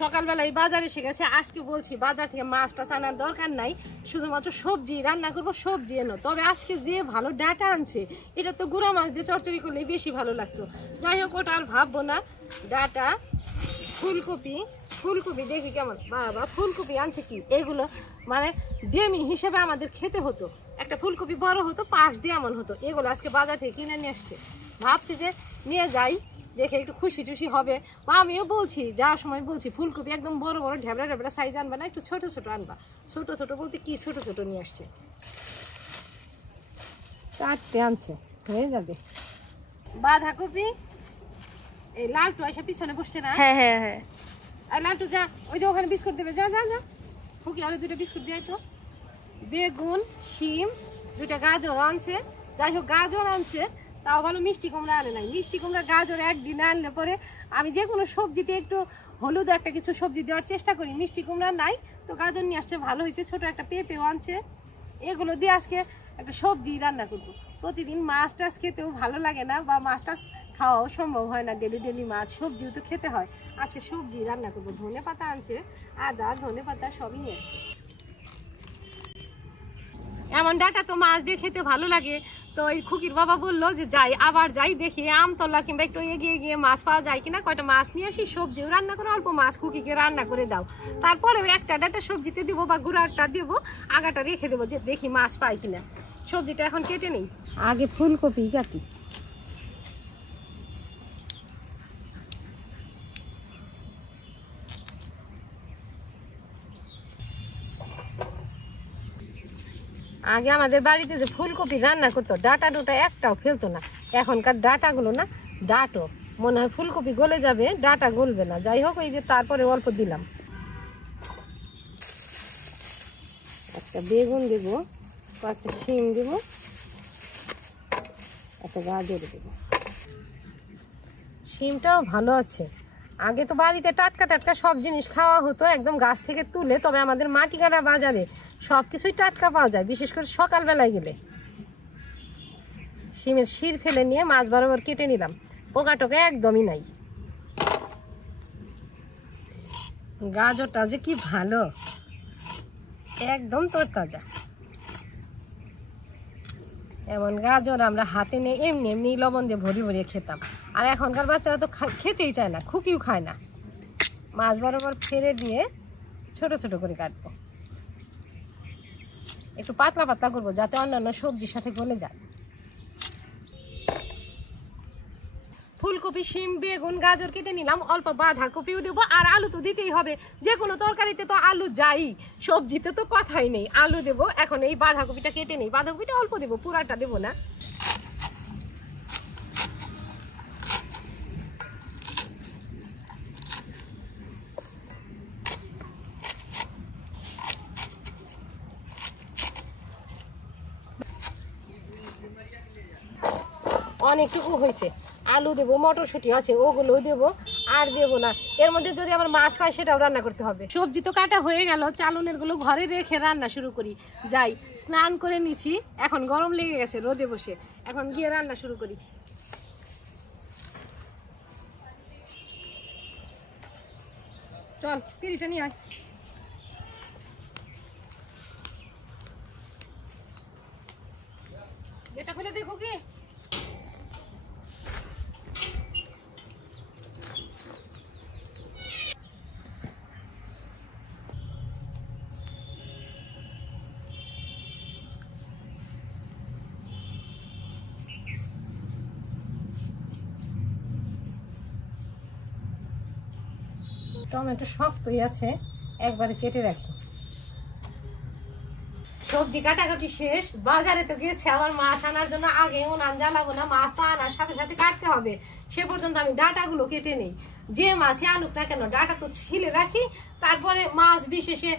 সকালবেলায় বাজারে এসে গেছে। আজকে বলছি বাজার থেকে মাছটা আনার দরকার নাই, শুধুমাত্র সবজি রান্না করবো, সবজি এনো। তবে আজকে যে ভালো ডাটা আনছে, এটা তো গুঁড়া মাছ দিয়ে চচ্চড়ি করলে বেশি ভালো লাগতো। যাই হোক, ওটা আর ভাববো না। ডাটা, ফুলকপি, ফুলকপি দেখি কেমন, বাবা ফুলকপি আনছে কি, এগুলো মানে ডেমি হিসেবে আমাদের খেতে হতো। একটা ফুলকপি বড় হতো, পাশ দিয়ে এমন হতো। এগুলো আজকে বাজার থেকে কিনে নিয়ে আসছে। ভাবছি যে নিয়ে যাই, দেখে একটু খুশি টুশি হবে। বা আমিও বলছি, যাওয়ার সময় বলছি ফুলকপি একদম বড় বড় ঢেবড়া ঢেবড়া সাইজ আনবা না, একটু ছোট ছোট আনবা। ছোট ছোট বলতে কি ছোট ছোট নিয়ে আসছে, 4টে আনছে, হয়ে যাবে। বাঁধাকপি, এই লালটু এসে পিছনে বসছে না? হ্যাঁ হ্যাঁ হ্যাঁ। আর লালটু যা, ওই যে ওখানে বিস্কুট দেবে, যা যা যা। ফুকি আরো 2টা বিস্কুট দিয়ে তো। বেগুন, শিম, 2টা গাজর আনছে। যাই হোক, গাজর আনছে তাও ভালো, মিষ্টি কুমড়া আনে নাই। মিষ্টি কুমড়া গাজর একদিন আনলে পরে আমি যে কোনো সবজিতে একটু হলুদ একটা কিছু সবজি দেওয়ার চেষ্টা করি। মিষ্টি কুমড়া নাই, তো গাজর নিয়ে আসছে, ভালো হয়েছে। ছোট একটা পেঁপেও আনছে। এগুলো দিয়ে আজকে একটা সবজি রান্না করবো। প্রতিদিন মাছ টাছ খেতেও ভালো লাগে না, বা মাছ টাছ খাওয়াও সম্ভব হয় না। ডেলি ডেলি মাছ, সবজিও তো খেতে হয়। আজকে সবজি রান্না করবো। ধনে পাতা আনছে, আদা ধনে পাতা সবই নিয়ে আসছে। এমন ডাটা তো মাছ দিয়ে খেতে ভালো লাগে। তো এই খুকির বাবা বললো যে যাই, আবার যাই, দেখি আমতলা কিংবা একটু এগিয়ে গিয়ে মাছ পাওয়া যায় কিনা, কয়টা মাছ নিয়ে আসি, সবজিও রান্না করে, অল্প মাছ খুকিকে রান্না করে দাও। তারপরে একটা ডাটা সবজিতে দিব, বা গুঁড়াটা দিব, আগাটা রেখে দেবো, যে দেখি মাছ পাই কিনা। সবজিটা এখন কেটে নেই, আগে ফুলকপি কাটি। আগে আমাদের বাড়িতে যে ফুলকপি রান্না করতো, ডাটা ডুটা একটাও ফেলতো না। এখনকার ডাটাগুলো না, ডাটো মনে হয় ফুলকপি গলে যাবে, ডাটা গলবে না। যাই হোক, এই যে তারপরে অল্প দিলাম। একটা বেগুন দেব, কয়েকটা শিম দেব, একটা গাজর দেব। শিমটাও ভালো আছে। আগে তো বাড়িতে টাটকা টাটকা সব জিনিস খাওয়া হতো, একদম গাছ থেকে তুলে। তবে আমাদের মাটিগাড়া বাজারে সব কিছুই টাটকা পাওয়া যায়, বিশেষ করে সকালবেলায় গেলে। শিমের শির ফেলে নিয়ে মাছ বরাবর কেটে নিলাম, পোকা টোকা একদমই নাই। গাজরটা যে কি ভালো, একদম তরতাজা। এমন গাজর আমরা হাতে নিয়ে এমনি এমনি লবণ দিয়ে ভরি ভরিয়ে খেতাম। আর এখনকার বাচ্চারা তো খেতেই চায় না, খুকিও খায় না। মাছ বরাবর ফেলে দিয়ে ছোট ছোট করে কাটবো, একটু পাতলা পাতলা করবো, যাতে অন্যান্য সবজির সাথে গলে যায়। ফুলকপি, শিম, বেগুন, গাজর কেটে নিলাম, অল্প বাঁধাকপিও দেবো। আর আলু তো দিতেই হবে, যে কোনো তরকারিতে তো আলু যাই, সবজিতে তো কথাই নেই, আলু দেবো। এখন এই বাঁধাকপিটা কেটে নেই, বাঁধাকপিটা অল্প দেবো, পুরাটা দেবো না। অনেকটুকু হয়েছে। আলু দেবো, মটরশুঁটি আছে, ওগুলোও দেবো। আর দেবো না। এর মধ্যে যদি আমার মাছ হয়, সেটাও রান্না করতে হবে। সবজি তো কাটা হয়ে গেল, চালনের গুলো ঘরে রেখে রান্না শুরু করি। যাই, স্নান করে নিচ্ছি, এখন গরম লেগে গেছে রোদে বসে, এখন গিয়ে রান্না শুরু করি। চল, পিড়িটা নিয়ে আয়। এটা খুলে দেখো কি। টমেটো শক্তই আছে, একবারে কেটে রাখি। সবজি কাটাকাটি শেষ। বাজারে তো গেছে আমার মাছ আনার জন্য, আগে উনান জ্বালাবো না, মাছ তো আনার সাথে সাথে কাটতে হবে। সে পর্যন্ত আমি ডাটাগুলো কেটে নেই। যে মাছে আনুক না কেন, ডাটা তো ছিলে রাখি। তারপরে মাছ বিশেষে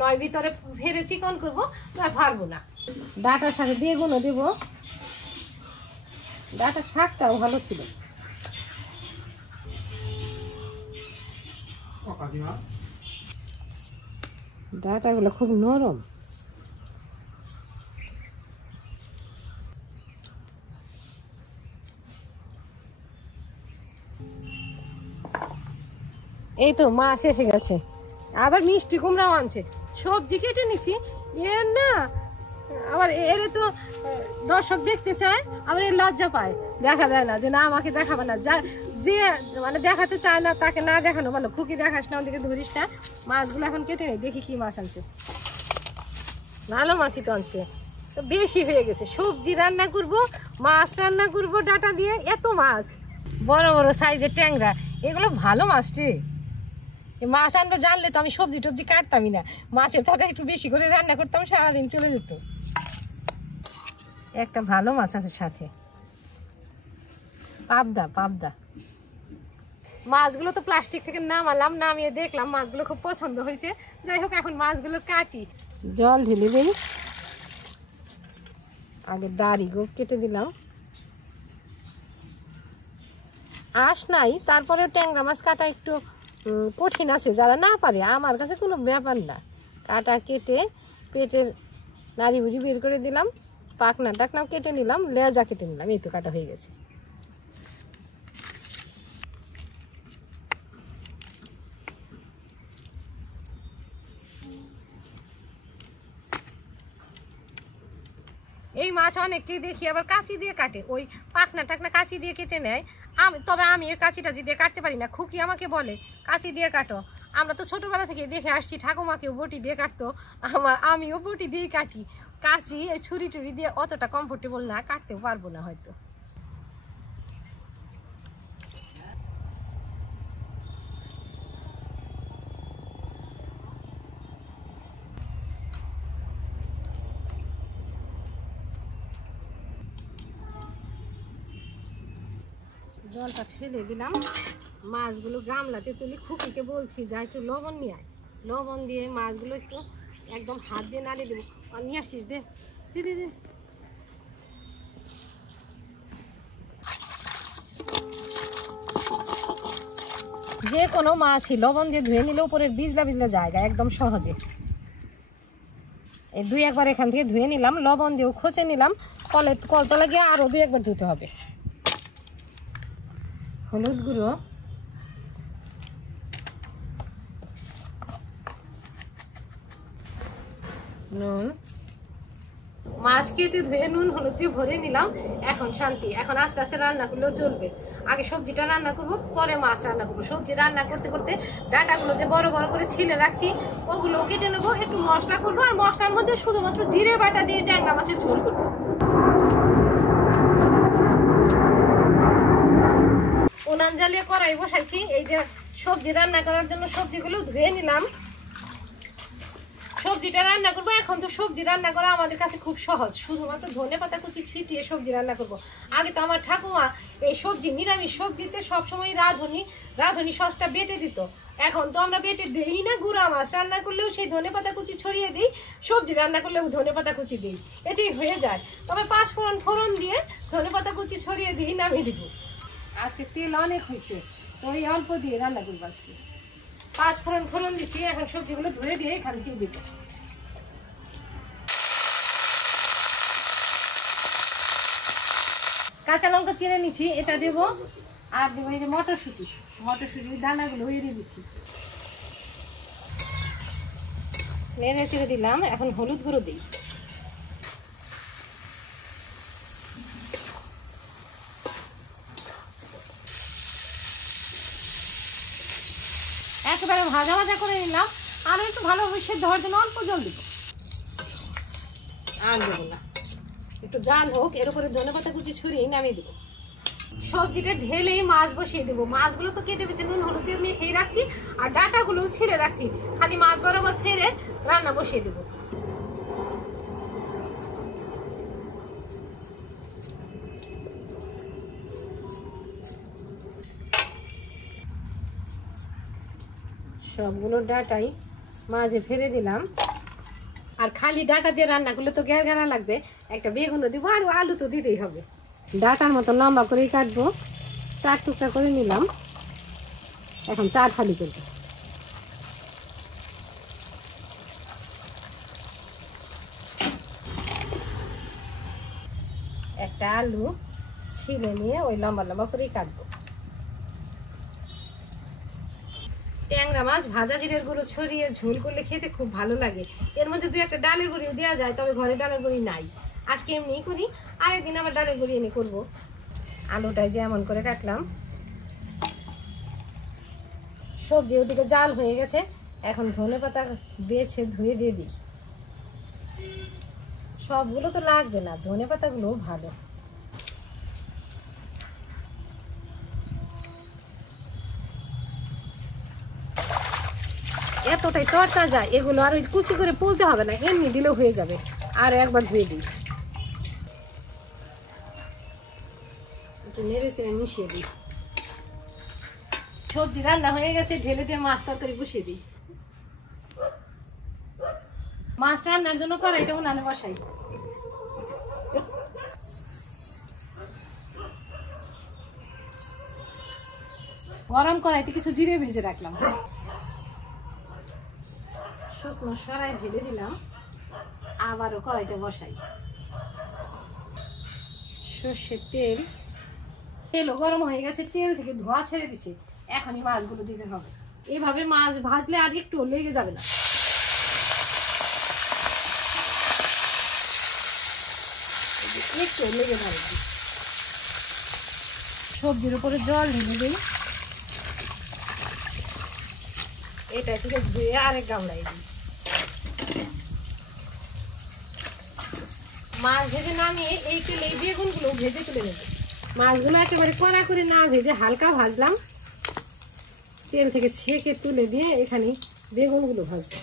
নয় ভিতরে ফেরে চিকন করবো, নয় ফারবো না। ডাটার সাথে বেগুনও দেবো, ডাটার শাকটাও ভালো ছিল। ডাটাগুলো খুব নরম। এই তো মাছ এসে গেছে, আবার মিষ্টি কুমড়াও আনছে, সবজি কেটে নিছি। এর না আবার এর তো দর্শক দেখতে চায়, আবার এর লজ্জা পায়, দেখা যায় না যে না আমাকে দেখাবে না, যা যে মানে দেখাতে চায় না তাকে না দেখানো ভালো। খুকি দেখাস না, ওদিকে ধরিস না। মাছগুলো এখন কেটে নেই, দেখি কি মাছ আনছে। ভালো মাছই তো আনছে, তো বেশি হয়ে গেছে। সবজি রান্না করব, মাছ রান্না করব ডাটা দিয়ে, এত মাছ, বড় বড় সাইজের ট্যাংরা, এগুলো ভালো মাছ রে। মাছ আনবে জানলে তো আমি সবজি টবজি কাটতামই না, মাছের তাটা একটু বেশি করে রান্না করতাম, সারাদিন চলে যেত। একটা ভালো মাছ আছে সাথে, পাবদা। পাবদা মাছগুলো তো প্লাস্টিক থেকে নামালাম, নামিয়ে দেখলাম মাছগুলো খুব পছন্দ হয়েছে। যাই হোক এখন মাছগুলো কাটি, জল ঢেলে দিই। আগে দাড়িগুলো কেটে দিলাম, আঁশ নাই, তারপরেও ট্যাংরা মাছ কাটা একটু কঠিন আছে, যারা না পারে, আমার কাছে কোনো ব্যাপার না। কাটা কেটে পেটের নাড়ি বুড়ি বের করে দিলাম, পাখনা টাকনাও কেটে নিলাম, লেজা কেটে নিলাম, এই তো কাটা হয়ে গেছে। এই মাছ অনেককেই দেখি আবার কাঁচি দিয়ে কাটে, ওই পাখনা টাকনা কাঁচি দিয়ে কেটে নেয়। তবে আমি ওই কাঁচি টাচি দিয়ে কাটতে পারি না। খুকি আমাকে বলে কাঁচি দিয়ে কাটো, আমরা তো ছোটবেলা থেকে দেখে আসছি, ঠাকুমাকেও বটি দিয়ে কাটতো, আমিও বটি দিয়েই কাটি। কাঁচি ছুরি টুরি দিয়ে অতটা কমফোর্টেবল না, কাটতেও পারবো না হয়তো। জলটা ফেলে দিলাম, মাছগুলো গামলাতে তুলি। খুকিকে বলছি যা একটু লবণ নিয়ে আয়, লবণ দিয়ে মাছগুলো একটু একদম হাত দিয়ে নাড়িয়ে দেবো। নিয়ে আসিস, দে দিদি দে। যে কোনো মাছই লবণ দিয়ে ধুয়ে নিলে উপরের বিজলা বিজলা জায়গা একদম সহজে। এই 2-1 বার এখান থেকে ধুয়ে নিলাম, লবণ দিয়েও খোঁচে নিলাম, কলতলা গিয়ে আরও 2-1 বার ধুতে হবে। হলুদ গুঁড়ো, নুন, মাছ কেটে ধুয়ে নুন হলুদ দিয়ে ভরে নিলাম। এখন শান্তি, এখন আস্তে আস্তে রান্না করলেও চলবে। আগে সবজিটা রান্না করবো, পরে মাছ রান্না করবো। সবজি রান্না করতে করতে ডাটাগুলো যে বড় বড় করে ছিলে রাখছি ওগুলো কেটে নেবো, একটু মশলা করবো, আর মশলার মধ্যে শুধুমাত্র জিরে বাটা দিয়ে ট্যাংরা মাছের ঝোল করবো। উনান জ্বালিয়ে কড়াই বসাইছি, এই যে সবজি রান্না করার জন্য সবজিগুলো ধুয়ে নিলাম। সবজিটা রান্না করবো। এখন তো সবজি রান্না করা আমাদের কাছে খুব সহজ, শুধুমাত্র ধনেপাতা কুচি ছিটিয়ে সবজি রান্না করব। আগে তো আমার ঠাকুমা এই সবজি, নিরামিষ সবজিতে সবসময় রাঁধুনি সসটা বেটে দিত। এখন তো আমরা বেটে দিই না, গুঁড়া মাছ রান্না করলেও সেই ধনেপাতা কুচি ছড়িয়ে দিই, সবজি রান্না করলেও ধনেপাতা কুচি দিই, এতেই হয়ে যায়। তবে 5 ফোড়ন দিয়ে ধনেপাতা কুচি ছড়িয়ে দিই, নামিয়ে দিব। আজকে তেল অনেক হয়েছে, তো এই অল্প দিয়ে রান্না করবো আজকে। 5 ফোড়ন দিচ্ছি, এখন সবজিগুলো ধুয়ে দিয়ে এখান থেকে দিব। কাঁচা লঙ্কা চিড়ে নিচ্ছি, এটা দেব। আর দেবো এই যে মটরশুঁটির দানাগুলো এড়িয়ে দিচ্ছি, নেড়ে চেড়ে দিলাম। এখন হলুদ গুঁড়ো দিই, একেবারে ভাজা ভাজা করে নিলাম। আরো একটু ভালোভাবে সেদ্ধ হওয়ার জন্য অল্প জল দিব, আর দেবো না, একটু জাল হোক। এর উপরে ধনেপাতা কুচি ছড়িয়ে নামিয়ে দেবো। সবজিটা ঢেলেই মাছ বসিয়ে দেবো। মাছগুলো তো কেটে বেছে নুন হলুদ দিয়ে মেখেই রাখছি, আর ডাটাগুলোও ছিঁড়ে রাখছি, খালি মাছ বরাবর ফেলে রান্না বসিয়ে দেবো। সবগুলো ডাটাই মাঝে ফেলে দিলাম। আর খালি ডাটা দিয়ে রান্না করলে তো গ্যারগারা লাগবে, একটা বেগুনও দিব, আর আলু তো দিতেই হবে। ডাটার মতো লম্বা করেই কাটবো, 4 টুকরা করে নিলাম। এখন 4 ফালি করবো। একটা আলু ছিলে নিয়ে ওই লম্বা লম্বা করেই কাটবো। ট্যাংরা মাছ ভাজা জিরের গুঁড়ো ছড়িয়ে ঝোল করলে খেতে খুব ভালো লাগে। এর মধ্যে দুই একটা ডালের গুঁড়িও দেওয়া যায়, তবে ঘরে ডালের গুঁড়ি নাই। আজকে এমনিই করি, আরেকদিন আবার ডালের গুঁড়ি এনে করবো। আলুটাই যেমন করে কাটলাম। সবজি ওদিকে জাল হয়ে গেছে, এখন ধনেপাতা বেছে ধুয়ে দিয়ে দিই। সবগুলো তো লাগবে না, ধনেপাতাগুলো ভালো। এতটাই তরতাজা, এগুলো আর ওই কুচি করে পুলতে হবে না, এমনি দিলেও হয়ে যাবে। আর একবার ধুয়ে দিই, একটু নেড়ে চেড়ে মিশিয়ে দিই। সবজি রান্না হয়ে গেছে, ঢেলে দিয়ে মাছ তরকারি বসিয়ে দিই। মাছ রান্নার জন্য কড়াইটা উনানে বসাই। গরম কড়াইতে কিছু জিরে ভেজে রাখলাম, শুকনো সরাই ঢেলে দিলাম। আবারও কড়াইটা বসাই। সর্ষের তেল, তেলও গরম হয়ে গেছে, তেল থেকে ধোঁয়া ছেড়ে দিচ্ছে। এখনই মাছগুলো দিতে হবে। এইভাবে মাছ ভাজলে আর একটু লেগে যাবে না। একটু লেগে যাবে। সবজির উপরে জল ঢেলে দিই। এটা থেকে ধুয়ে আরেক গামলায় দিই। মাছ ভেজে নামিয়ে এই তেলে এই বেগুনগুলো ভেজে তুলে নেব। মাছগুলো একেবারে কড়া করে না ভেজে হালকা ভাজলাম। তেল থেকে ছেঁকে তুলে দিয়ে এখানে বেগুনগুলো ভাজবো।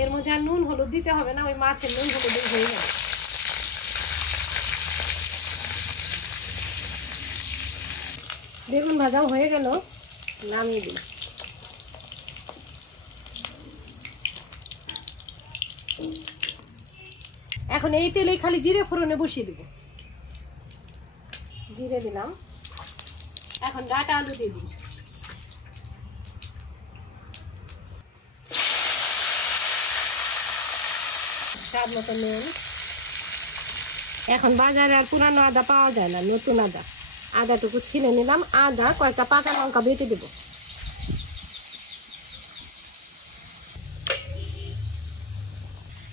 এর মধ্যে আর নুন হলুদ দিতে হবে না, ওই মাছের নুন হলুদ হয়ে যাবে। বেগুন ভাজাও হয়ে গেল, নামিয়ে দিই। এখন এই তেলে খালি জিরে ফোড়নে বসিয়ে দিব। জিরে দিলাম, এখন ডাটা আলু দিয়ে দিই। স্বাদ মতো নুন। এখন বাজারে আর পুরানো আদা পাওয়া যায় না, নতুন আদা। আদাটুকু ছিলে নিলাম। আদা কয়েকটা পাকা লঙ্কা বেটে দেব।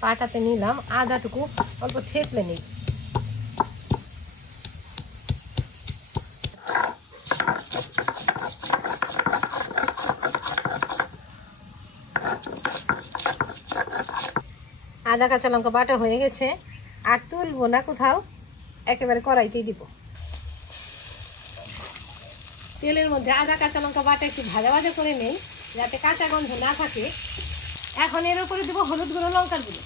পাটাতে নিলাম, আদাটুকু অল্প থেতলে নিই। আদা কাঁচা লঙ্কা বাটা হয়ে গেছে, আর তুলবো না কোথাও, একেবারে কড়াইতেই দিব। তেলের মধ্যে আদা কাঁচা লঙ্কা বাটা একটু ভাজা ভাজা করে নেই, যাতে কাঁচা গন্ধ না থাকে। এখন এর উপরে দেবো হলুদ গুঁড়ো, লঙ্কার গুঁড়ো।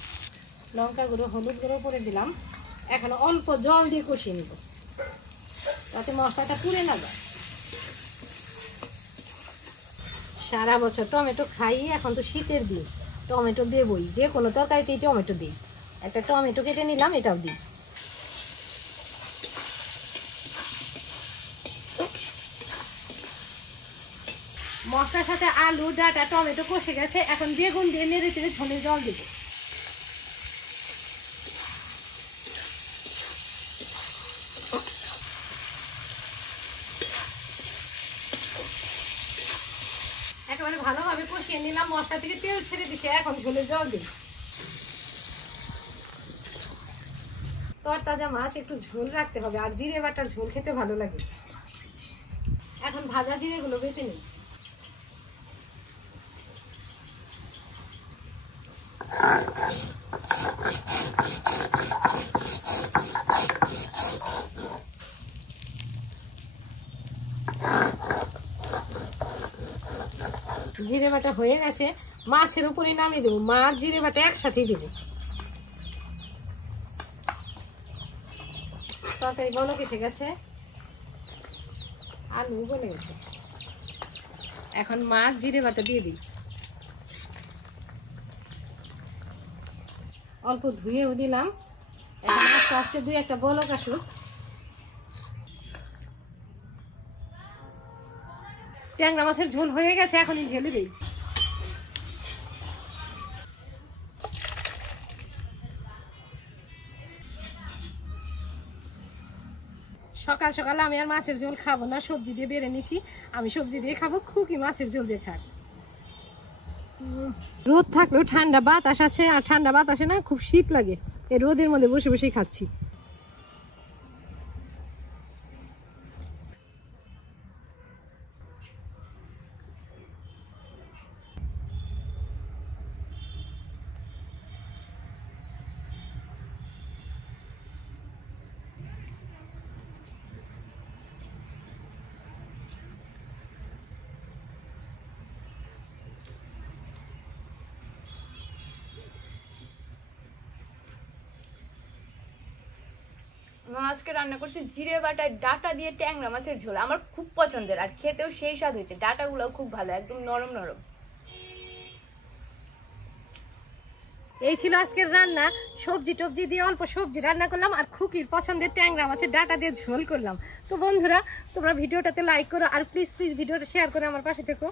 লঙ্কা গুঁড়ো, হলুদ গুঁড়ো করে দিলাম। এখন অল্প জল দিয়ে কষিয়ে নিব, যাতে মশলাটা পুড়ে না যায়। সারা বছর টমেটো খাই, এখন তো শীতের দিন, টমেটো দেবই। যে কোনো তরকারিতেই টমেটো দিই। একটা টমেটো কেটে নিলাম, এটাও দিই। মশলার সাথে আলু, ডাটা, টমেটো কষে গেছে। এখন বেগুন দিয়ে নেড়ে চেড়ে ঝোলে জল দেব। একেবারে ভালোভাবে কষিয়ে নিলাম, মশলা থেকে তেল ছেড়ে দিচ্ছে। এখন ঝোলে জল দিই। তরতাজা মাছ একটু ঝোল রাখতে হবে, আর জিরে বাটার ঝোল খেতে ভালো লাগে। এখন ভাজা জিরেগুলো বেটে নিই। জিরে বাটা হয়ে গেছে, মাছের উপরে নামিয়ে দেবো। মাছ জিরে বাটা একসাথেই দেবো। তরকারি বলক এসে গেছে, আলু গলে গেছে। এখন মাছ জিরে বাটা দিয়ে দিই। অল্প ধুয়েও দিলাম। এখন আস্তে আস্তে দুই একটা বলক আসুক। ট্যাংরা মাছের ঝোল হয়ে গেছে, এখনই ঢেলে দিই। সকাল সকাল আমি আর মাছের ঝোল খাবো না, সবজি দিয়ে বেড়ে নিচ্ছি। আমি সবজি দিয়ে খাবো, খুকি মাছের ঝোল দিয়ে খাক। রোদ থাকলেও ঠান্ডা বাতাস আছে, আর ঠান্ডা বাতাসে না খুব শীত লাগে, এই রোদের মধ্যে বসে বসেই খাচ্ছি। আজকে রান্না করছি জিরে বাটায় ডাটা দিয়ে ট্যাংরা মাছের ঝোল, আমার খুব পছন্দের, আর খেতেও সেই স্বাদ হয়েছে। ডাটাগুলো খুব ভালো, একদম নরম নরম। এই ছিল আজকের রান্না, সবজি টবজি দিয়ে অল্প সবজি রান্না করলাম, আর খুকির পছন্দের ট্যাংরা মাছের ডাটা দিয়ে ঝোল করলাম। তো বন্ধুরা, তোমরা ভিডিওটাতে লাইক করো, আর প্লিজ প্লিজ ভিডিওটা শেয়ার করে আমার পাশে থেকো।